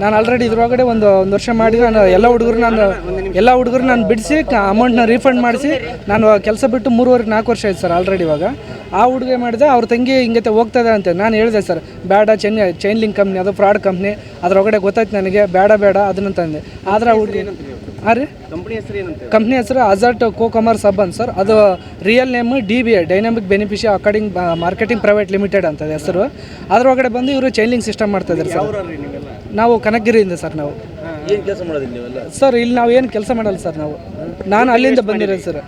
ನಾನು ಆಲ್ರೆಡಿ ಇದ್ರೊಳಗಡೆ ಒಂದು ಒಂದು ವರ್ಷ ಮಾಡಿ ನಾನು ಎಲ್ಲ ಹುಡುಗರು ನಾನು ಎಲ್ಲ ಹುಡುಗರು ನಾನು ಬಿಡಿಸಿ ಅಮೌಂಟ್ನ ರೀಫಂಡ್ ಮಾಡಿಸಿ ನಾನು ಕೆಲಸ ಬಿಟ್ಟು ಮೂರುವರೆ ನಾಲ್ಕು ವರ್ಷ ಆಯ್ತು ಸರ್ ಆಲ್ರೆಡಿ ಇವಾಗ. ಆ ಹುಡುಗ ಮಾಡಿದೆ ಅವ್ರ ತಂಗಿ ಹಿಂಗತೆ ಹೋಗ್ತದೆ ಅಂತ ನಾನು ಹೇಳಿದೆ ಸರ್ ಬೇಡ ಚೈನ್ ಚೈನ್ ಲಿಂಕ್ ಕಂಪ್ನಿ ಅದು ಫ್ರಾಡ್ ಕಂಪ್ನಿ ಅದ್ರೊಳಗಡೆ ಗೊತ್ತಾಯ್ತು ನನಗೆ ಬೇಡ ಬೇಡ ಅದನ್ನು ತಂದೆ ಆದ್ರೆ ಆ ಹುಡುಗಿ ಹಾಂ ರೀ? ಕಂಪನಿ ಹೆಸರು ಏನಂತ ಕಂಪ್ನಿ ಹೆಸರು ಅಜರ್ಟ್ ಕೋ ಕಮರ್ಸ್ ಹಬ್ ಅಂತ ಸರ್ ಅದು real name D B A dynamic ಬೆನಿಫಿಷಿಯ according marketing private limited ಅಂತ ಹೆಸರು. ಅದರೊಳಗಡೆ ಬಂದು ಇವರು ಚೈನ್ ಲಿಂಕ್ ಸಿಸ್ಟಮ್ ಮಾಡ್ತಾ ಇದ್ದಾರೆ ಸರ್. ನಾವು ಕನಕಗಿರಿಯಿಂದ ಸರ್ ನಾವು. ಏನು ಕೆಲಸ ಮಾಡೋದಿಲ್ಲ ನೀವೆಲ್ಲ? ಸರ್ ಇಲ್ಲಿ ನಾವು ಏನು ಕೆಲಸ ಮಾಡಲ್ಲ ಸರ್ ನಾವು. ನಾನು ಅಲ್ಲಿಂದ ಬಂದಿರೋದು ಸರ್.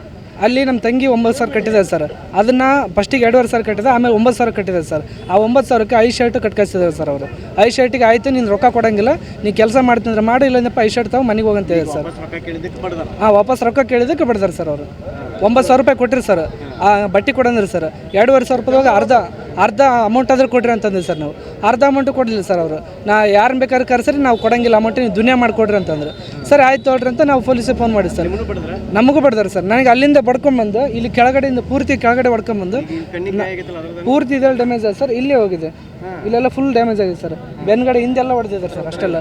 ಅಲ್ಲಿ ನಮ್ಮ ತಂಗಿ ಒಂಬತ್ತು ಸಾವಿರ ಕಟ್ಟಿದೆ ಸರ್. ಅದನ್ನು ಫಸ್ಟಿಗೆ ಎರಡುವರೆ ಸಾವಿರ ಕಟ್ಟಿದೆ ಆಮೇಲೆ ಒಂಬತ್ತು ಸಾವಿರ ಕಟ್ಟಿದೆ ಸರ್. ಆ ಒಂಬತ್ತು ಸಾವಿರಕ್ಕೆ ಐ ಶರ್ಟ್ ಕಟ್ಕಳಿಸಿದ್ದಾರೆ ಸರ್ ಅವರು. ಐ ಶರ್ಟಿಗೆ ಆಯಿತು ನೀನು ರೊಕ್ಕ ಕೊಡೋಂಗಿಲ್ಲ ನೀ ಕೆಲಸ ಮಾಡ್ತಿದ್ರೆ ಮಾಡಿ ಇಲ್ಲಂದಪ್ಪ ಐ ಶರ್ಟ್ ತಾವು ಮನೆಗೆ ಹೋಗಂತ ಹೇಳಿ ಸರ್. ಹಾಂ ವಾಪಸ್ ರೊಕ್ಕ ಕೇಳಿದ್ದಕ್ಕೆ ಬಿಡ್ತಾರೆ ಸರ್ ಅವರು. ಒಂಬತ್ತು ಸಾವಿರ ರೂಪಾಯಿ ಕೊಟ್ಟಿರಿ ಸರ್. ಆ ಬಟ್ಟೆ ಕೊಡಂದ್ರಿ ಸರ್. ಎರಡುವರೆ ಸಾವಿರ ರೂಪಾಯಿದಾಗ ಅರ್ಧ ಅರ್ಧ ಅಮೌಂಟ್ ಆದರೂ ಕೊಡ್ರಿ ಅಂತಂದ್ರು ಸರ್ ನಾವು. ಅರ್ಧ ಅಮೌಂಟು ಕೊಡಲಿಲ್ಲ ಸರ್ ಅವರು. ನಾ ಯಾರನ್ನ ಬೇಕಾದ್ರೆ ಕರೆಸ್ರಿ ನಾವು ಕೊಡಂಗಿಲ್ಲ ಅಮೌಂಟ್ ನೀವು ದುನಿಯಾ ಮಾಡಿಕೊಡ್ರಿ ಅಂತಂದ್ರೆ. ಸರ್ ಆಯ್ತು ತೊಗೊಳ್ರಿ ಅಂತ ನಾವು ಪೊಲೀಸಿಗೆ ಫೋನ್ ಮಾಡಿ ಸರ್. ನಮಗೂ ಬಡ್ದಾರೆ ಸರ್. ನನಗೆ ಅಲ್ಲಿಂದ ಬಡ್ಕೊಂಬಂದು ಇಲ್ಲಿ ಕೆಳಗಡೆಯಿಂದ ಪೂರ್ತಿ ಕೆಳಗಡೆ ಹೊಡ್ಕೊಂಬಂದು ಪೂರ್ತಿ ಇದೆಲ್ಲ ಡ್ಯಾಮೇಜ್ ಆಗಿದೆ ಸರ್. ಇಲ್ಲೇ ಹೋಗಿದೆ. ಇಲ್ಲೆಲ್ಲ ಫುಲ್ ಡ್ಯಾಮೇಜ್ ಆಗಿದೆ ಸರ್. ಬೆನ್ಗಡೆ ಹಿಂದೆಲ್ಲ ಹೊಡೆದಿದ್ದಾರೆ ಸರ್ ಅಷ್ಟೆಲ್ಲ.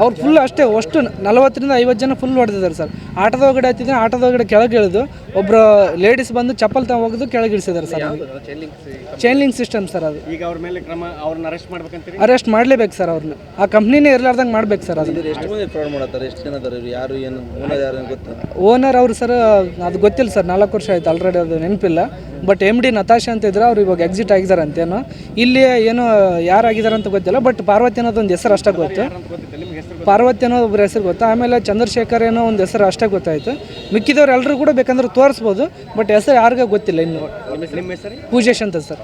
ಅವ್ರು ಫುಲ್ ಅಷ್ಟೇ ಅಷ್ಟು ನಲವತ್ತರಿಂದ ಐವತ್ತು ಜನ ಫುಲ್ ಹೊಡೆದಿದ್ದಾರೆ ಸರ್ ಆಟದ ಒಳಗಡೆ ಹತ್ತಿದ್ರೆ ಆಟದ ಒಳಗಡೆ ಕೆಳಗೆ ಇಳಿದು ಒಬ್ಬರು ಲೇಡೀಸ್ ಬಂದು ಚಪ್ಪಲ್ ತಗೊಂಡು ಹೋಗಿದ್ದು ಕೆಳಗೆ ಇಳಿಸಿದ್ದಾರೆ sir chain link system sir ಅದು. ಈಗ ಅವ್ರ ಮೇಲೆ ಕ್ರಮ ಅವ್ರನ್ನ ಅರೆಸ್ಟ್ ಮಾಡ್ಲೇಬೇಕು ಅರೆಸ್ಟ್ ಮಾಡಲೇಬೇಕು ಸರ್ ಅವ್ರನ್ನ. ಆ ಕಂಪ್ನಿನೇ ಇರಲಾರ್ದಂಗೆ ಮಾಡ್ಬೇಕು ಸರ್ ಅದು. ಎಷ್ಟು ಜನ ಯಾರು ಏನು? ಓನರ್ ಯಾರು ಓನರ್ ಅವರು ಸರ್ ಅದು ಗೊತ್ತಿಲ್ಲ ಸರ್ ನಾಲ್ಕು ವರ್ಷ ಆಯ್ತು. ಆಲ್ರೆಡಿ ಅದು ನೆನಪಿಲ್ಲ. ಬಟ್ ಎಂ ಡಿ ನತಾಶಾ ಅಂತ ಇದ್ರೆ ಅವ್ರು ಇವಾಗ ಎಕ್ಸಿಟ್ ಆಗಿದ್ದಾರೆ ಅಂತೇನೋ. ಇಲ್ಲಿ ಏನೋ ಯಾರಾಗಿದ್ದಾರೆ ಅಂತ ಗೊತ್ತಿಲ್ಲ ಬಟ್ ಪಾರ್ವತಿ ಅನ್ನೋದು ಒಂದು ಹೆಸರು ಅಷ್ಟೇ ಗೊತ್ತು. ಪಾರ್ವತಿ ಅನ್ನೋದು ಒಬ್ಬರ ಹೆಸರು ಗೊತ್ತು. ಆಮೇಲೆ ಚಂದ್ರಶೇಖರ್ ಏನೋ ಒಂದು ಹೆಸರು ಅಷ್ಟೇ ಗೊತ್ತಾಯಿತು. ಮಿಕ್ಕಿದವ್ರು ಎಲ್ಲರೂ ಕೂಡ ಬೇಕಂದ್ರೆ ತೋರಿಸ್ಬೋದು ಬಟ್ ಹೆಸರು ಯಾರಿಗೂ ಗೊತ್ತಿಲ್ಲ ಇನ್ನು. ಪೂಜೇಶ್ ಅಂತ ಸರ್.